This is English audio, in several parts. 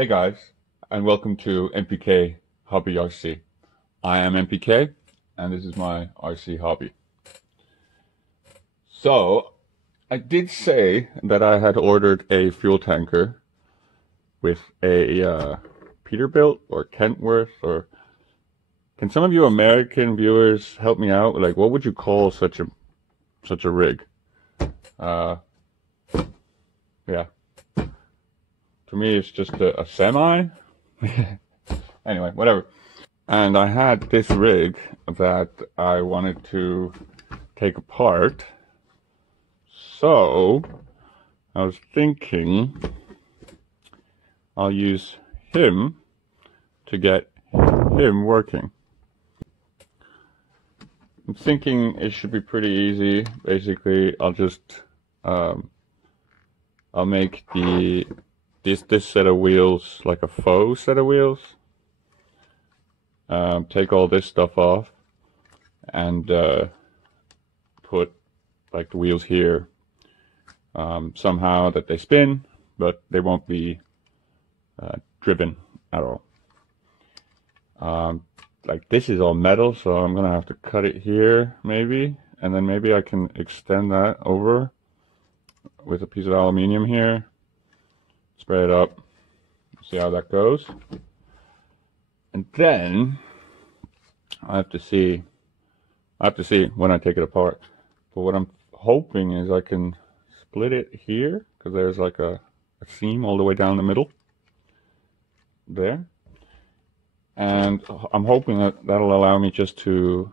Hey guys, and welcome to MPK Hobby RC. I am MPK, and this is my RC hobby. So, I did say that I had ordered a fuel tanker with a Peterbilt or Kentworth, or can some of you American viewers help me out? Like, what would you call such a rig? Uh, yeah, to me it's just a semi. Anyway, whatever. And I had this rig that I wanted to take apart. So I was thinking I'll use him to get him working. I'm thinking it should be pretty easy. Basically, I'll just I'll make this set of wheels like a faux set of wheels. Take all this stuff off and put like the wheels here somehow that they spin, but they won't be driven at all. Like this is all metal, so I'm gonna have to cut it here maybe, and then maybe I can extend that over with a piece of aluminium here, spray it up, see how that goes. And then I have to see when I take it apart. But what I'm hoping is I can split it here, because there's like a seam all the way down the middle there. And I'm hoping that that'll allow me just to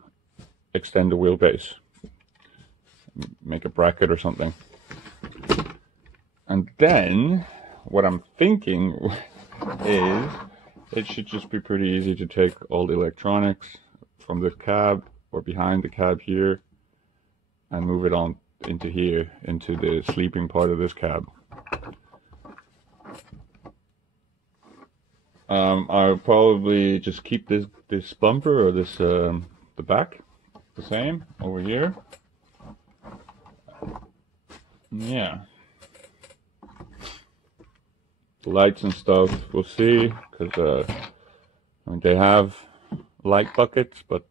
extend the wheelbase, make a bracket or something. And then what I'm thinking is it should just be pretty easy to take all the electronics from the cab or behind the cab here and move it on into here, into the sleeping part of this cab. I'll probably just keep this bumper or this the back the same over here. Yeah. The lights and stuff we'll see, because I mean, they have light buckets, but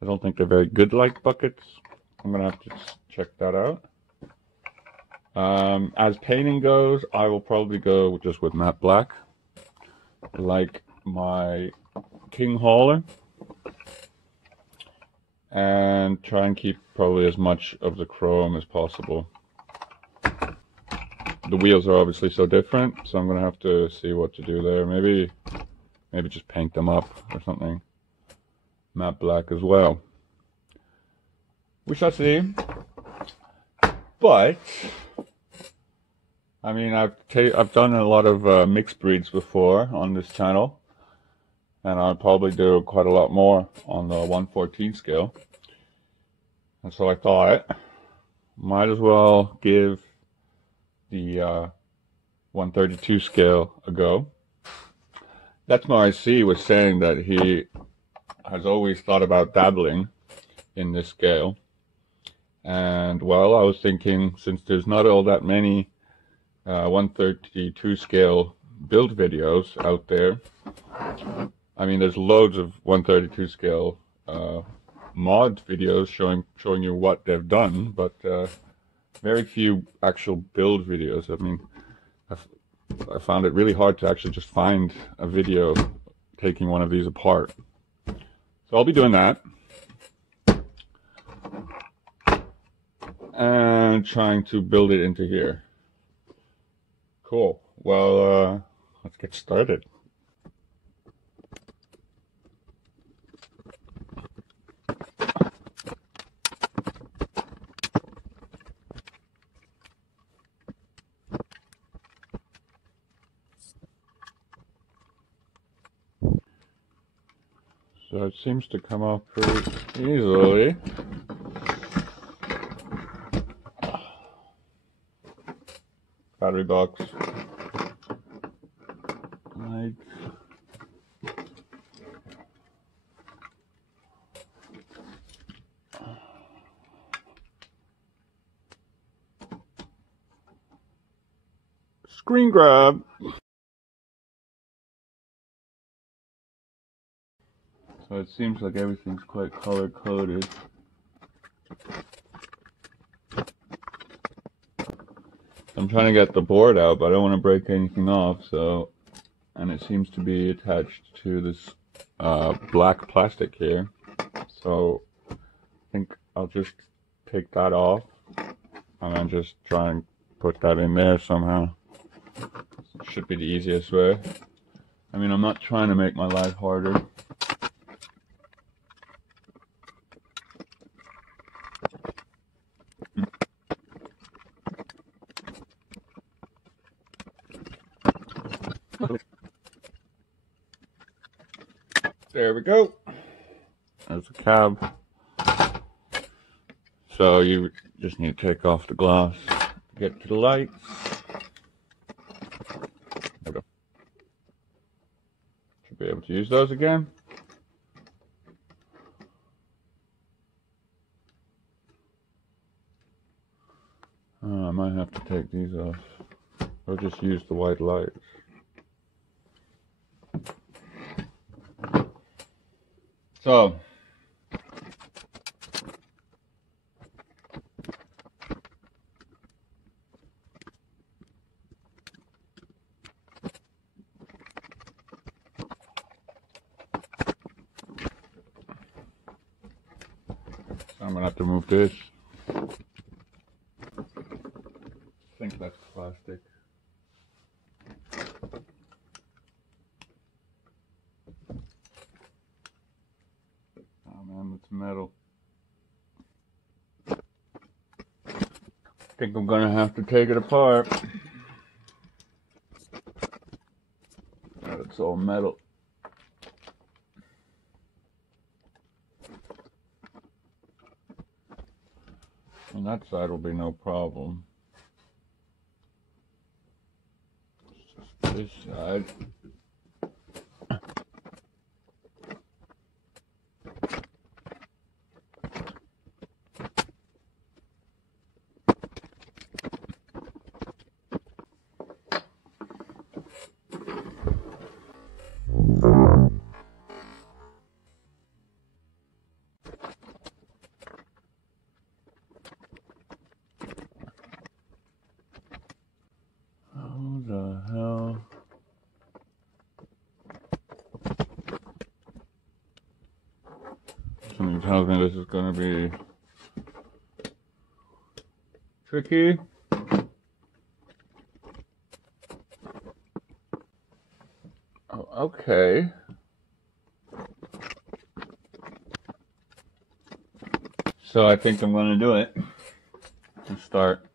I don't think they're very good light buckets. I'm gonna have to check that out. As painting goes, I will probably go just with matte black, like my King Hauler, and try and keep probably as much of the chrome as possible. The wheels are obviously so different, so I'm gonna have to see what to do there. Maybe just paint them up or something. Matte black as well. We shall see. But I mean, I've done a lot of mixed breeds before on this channel, and I'll probably do quite a lot more on the 1/14 scale. And so I thought, might as well give the 1/32 scale a go. That's my RC was saying that he has always thought about dabbling in this scale. And well, I was thinking, since there's not all that many 1/32 scale build videos out there. I mean, there's loads of 1/32 scale mod videos showing you what they've done, but very few actual build videos. I mean, I found it really hard to actually just find a video taking one of these apart. So I'll be doing that. And trying to build it into here. Cool. Well, let's get started. So it seems to come off pretty easily. Battery box. Like screen grab. So it seems like everything's quite color coded. I'm trying to get the board out, but I don't want to break anything off, so, and it seems to be attached to this black plastic here. So I think I'll just take that off and then just try and put that in there somehow. Should be the easiest way. I mean, I'm not trying to make my life harder. There we go. There's the cab. So you just need to take off the glass, get to the lights. There we go. Should be able to use those again. Oh, I might have to take these off. Or just use the white lights. So, I'm gonna have to move this. I think that's plastic. Oh man, it's metal. I think I'm gonna have to take it apart. It's all metal. On that side will be no problem. It's just this side. Oh, the hell. Something tells me this is going to be tricky. Oh, okay. So I think I'm going to do it and start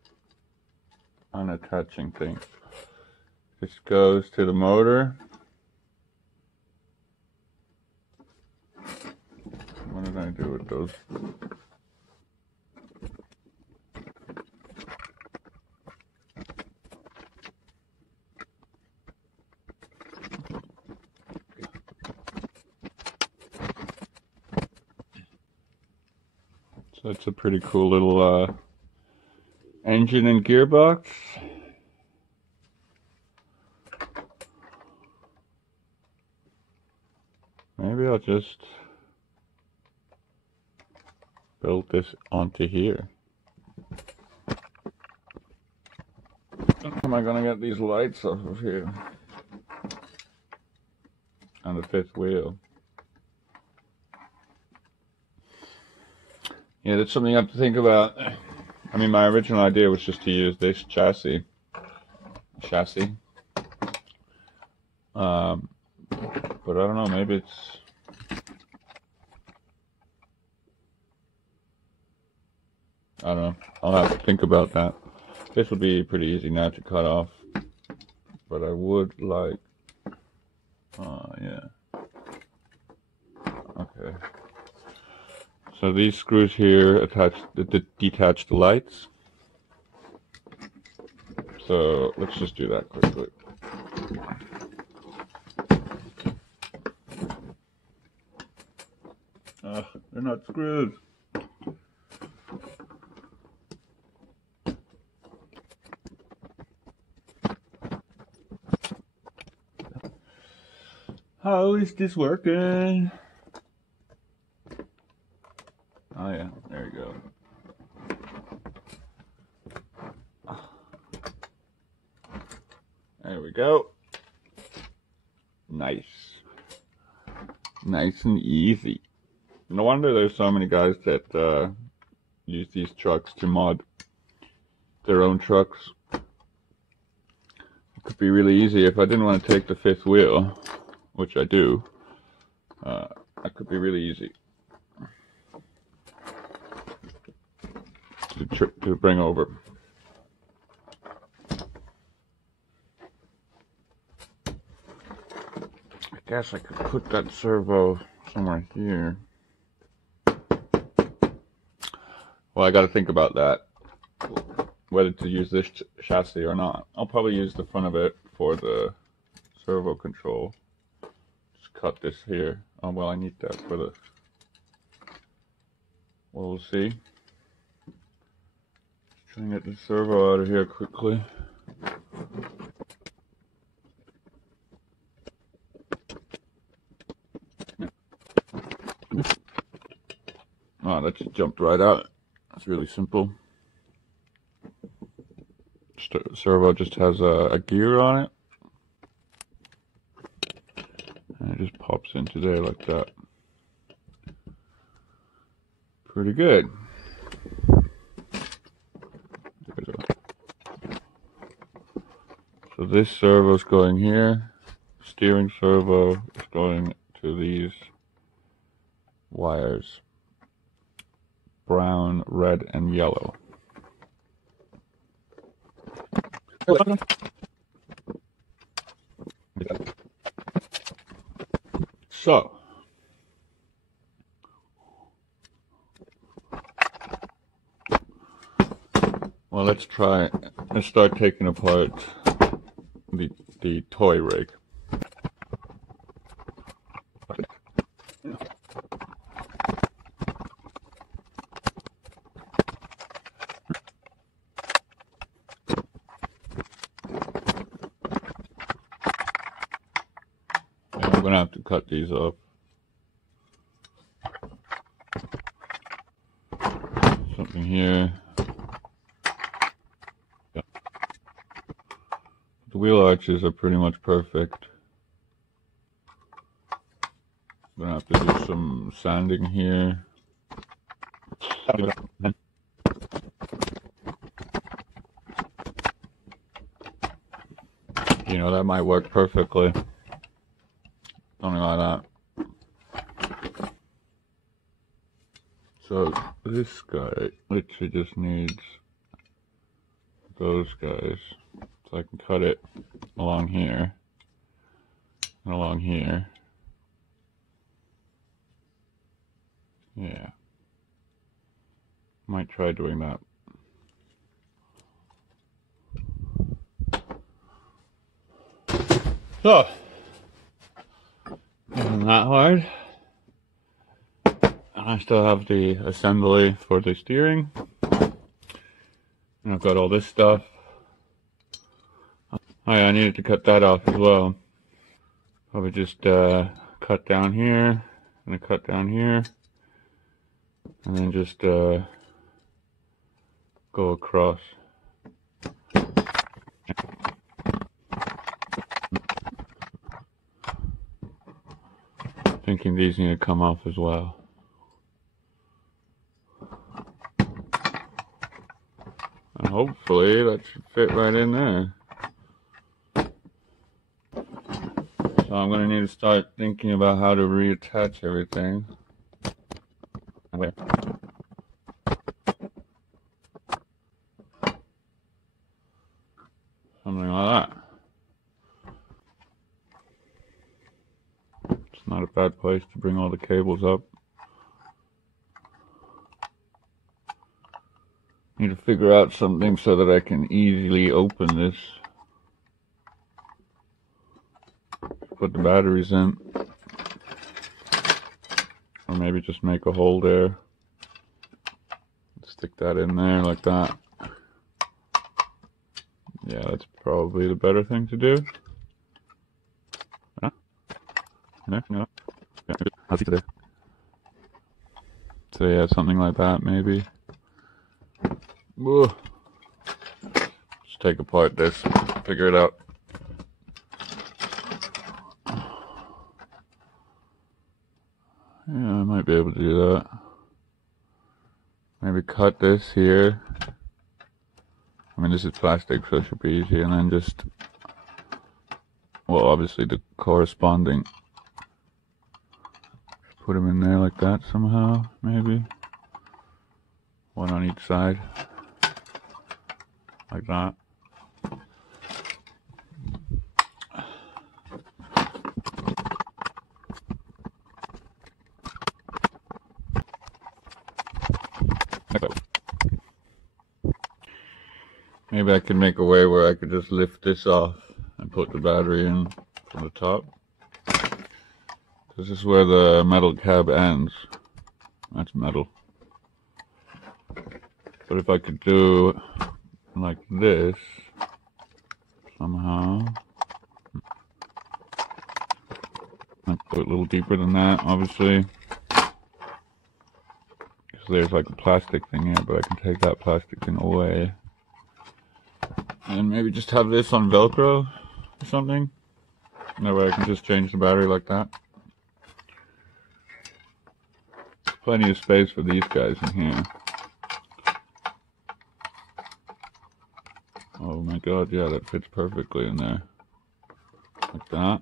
unattaching things. This goes to the motor. What did I do with those? So it's a pretty cool little engine and gearbox. Maybe I'll just build this onto here. How am I gonna get these lights off of here? And the fifth wheel. Yeah, that's something I have to think about. I mean, my original idea was just to use this chassis. But I don't know, maybe it's... I don't know, I'll have to think about that. This would be pretty easy now to cut off. But I would like... yeah. Okay. So these screws here detach the lights. So let's just do that quickly. They're not screws. How is this working? we go. Nice. Nice and easy. No wonder there's so many guys that use these trucks to mod their own trucks. It could be really easy if I didn't want to take the fifth wheel, which I do. That could be really easy to bring over. I guess I could put that servo somewhere here. Well, I got to think about that, whether to use this chassis or not. I'll probably use the front of it for the servo control. Just cut this here. Oh, well, I need that for the... Well, we'll see. Just trying to get the servo out of here quickly. Oh, that just jumped right out. That's really simple. Servo just has a gear on it. And it just pops into there like that. Pretty good. So this servo's going here. Steering servo is going to these wires. Brown, red, and yellow. So, well, let's start taking apart the toy rig. I'm gonna have to cut these off. Something here. Yeah. The wheel arches are pretty much perfect. I'm gonna have to do some sanding here. You know, that might work perfectly. Something like that. So this guy literally just needs those guys. So I can cut it along here and along here. Yeah. Might try doing that. So, isn't that hard? And I still have the assembly for the steering. And I've got all this stuff. Oh yeah, I needed to cut that off as well. Probably just cut down here, and a cut down here. And then just go across. Thinking these need to come off as well. And hopefully that should fit right in there. So I'm going to need to start thinking about how to reattach everything. Where? Something like that. It's not a bad place to bring all the cables up. Need to figure out something so that I can easily open this. Put the batteries in. Or maybe just make a hole there. Stick that in there like that. Yeah, that's probably the better thing to do. Huh? No. How's it today? So yeah, something like that maybe. Whoa. Just take apart this, figure it out. Yeah, I might be able to do that. Maybe cut this here. I mean, this is plastic, so it should be easy. And then just, well, obviously the corresponding. Put them in there like that somehow, maybe. One on each side. Like that. Maybe I could make a way where I could just lift this off and put the battery in from the top. This is where the metal cab ends. That's metal. But if I could do like this somehow, I'd go a little deeper than that, obviously. Because there's like a plastic thing here, but I can take that plastic thing away. And maybe just have this on Velcro or something. That way I can just change the battery like that. Plenty of space for these guys in here. Oh my god, yeah, that fits perfectly in there. Like that.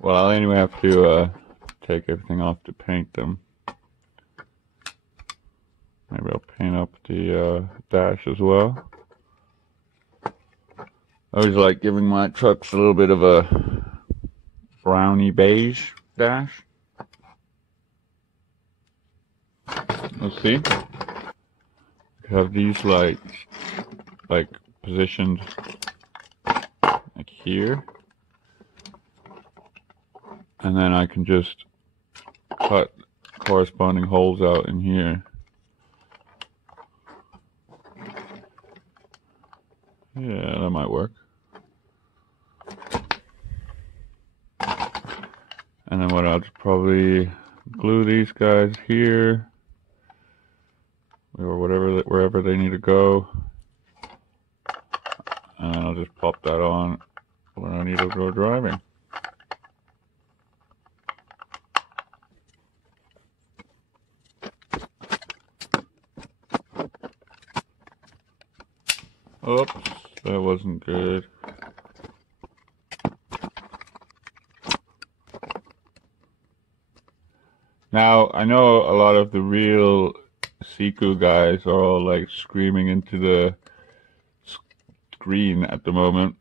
Well, I'll anyway have to take everything off to paint them. Maybe I'll paint up the dash as well. I always like giving my trucks a little bit of a browny beige dash. Let's see. Have these lights like positioned like here. And then I can just cut corresponding holes out in here. Yeah, that might work. And then what, I'll just probably glue these guys here. Or whatever, wherever they need to go. And then I'll just pop that on when I need to go driving. Oops, that wasn't good. Now, I know a lot of the real Siku guys are all like screaming into the screen at the moment,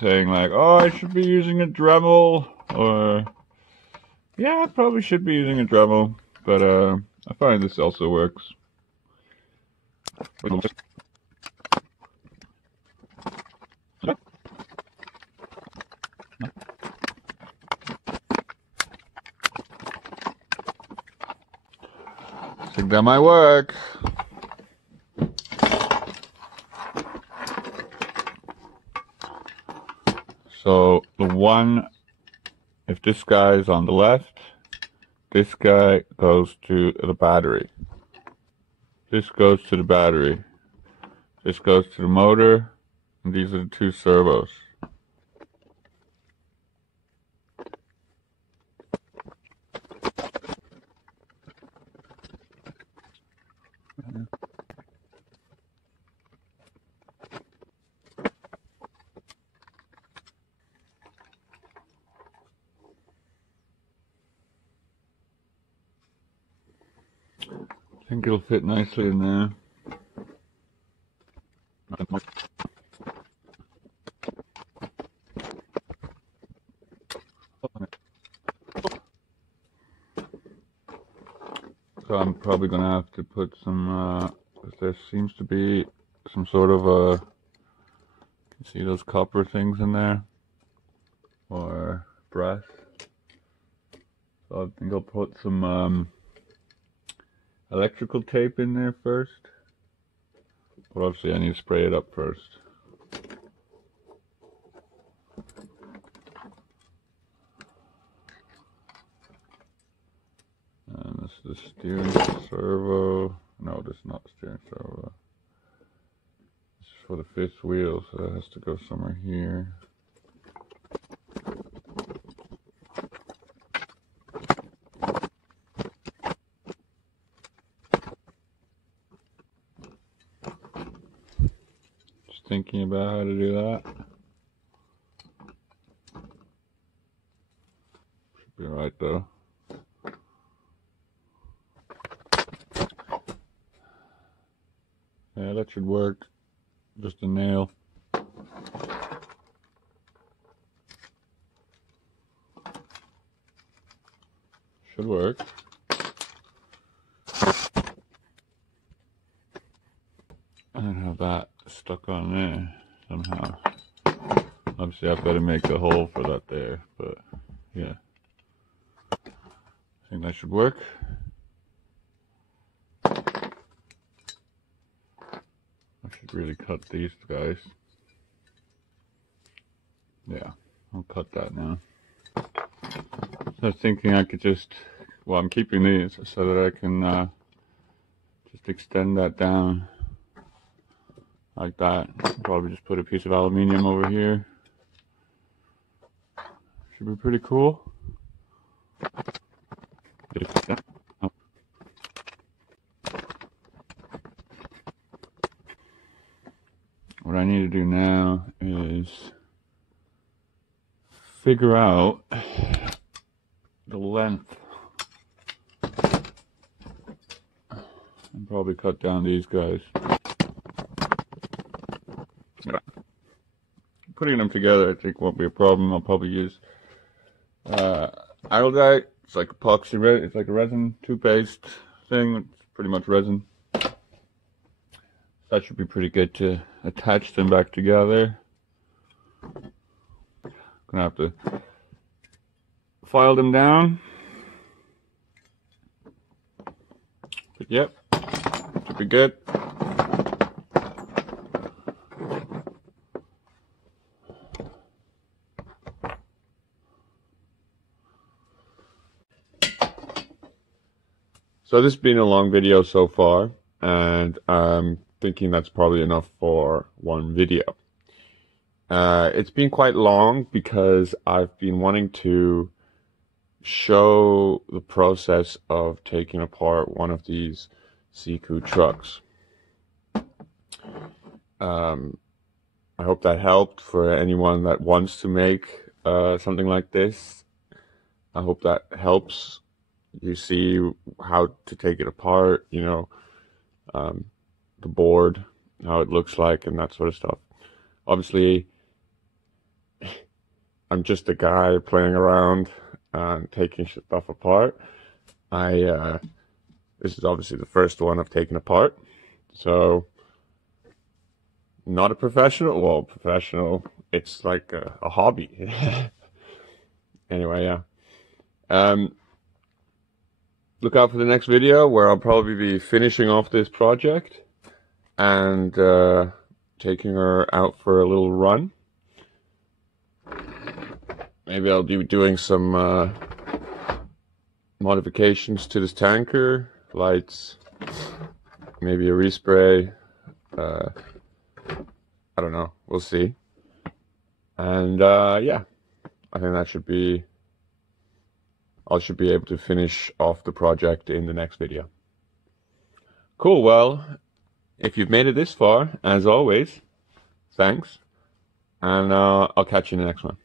saying like, oh, I should be using a Dremel, or yeah, I probably should be using a Dremel, but I find this also works. I think that might work. So the one, if this guy is on the left, this guy goes to the battery. This goes to the battery. This goes to the motor, and these are the two servos. I think it'll fit nicely in there. So I'm probably gonna have to put some, there seems to be some sort of you can see those copper things in there, or brass. So I think I'll put some electrical tape in there first, but obviously I need to spray it up first. steering servo. No, this is not the steering servo. This is for the fifth wheel, so that has to go somewhere here. Just thinking about how to do that. Should be alright though. Yeah, that should work. Just a nail. Should work. I don't have that stuck on there somehow. Obviously I've got to make a hole for that there, but yeah. I think that should work. I should really cut these guys. Yeah, I'll cut that now. So I was thinking I could just, well, I'm keeping these so that I can just extend that down like that. Probably just put a piece of aluminium over here. Should be pretty cool. What I need to do now is figure out the length and probably cut down these guys. Putting them together I think won't be a problem. I'll probably use iodide. It's like epoxy resin. It's like a resin toothpaste thing. It's pretty much resin. That should be pretty good to attach them back together. Gonna have to file them down. But yep, should be good. So this has been a long video so far, and I'm thinking that's probably enough for one video. It's been quite long because I've been wanting to show the process of taking apart one of these Siku trucks. I hope that helped for anyone that wants to make something like this. I hope that helps you see how to take it apart, you know, the board, how it looks like, and that sort of stuff. Obviously, I'm just a guy playing around and taking stuff apart. This is obviously the first one I've taken apart, so not a professional. Well, professional. It's like a hobby. Anyway, yeah. Look out for the next video where I'll probably be finishing off this project and taking her out for a little run. Maybe I'll be doing some modifications to this tanker, lights, maybe a respray. I don't know, we'll see. And yeah, I think that should be, I should be able to finish off the project in the next video. Cool, well, if you've made it this far, as always, thanks, and I'll catch you in the next one.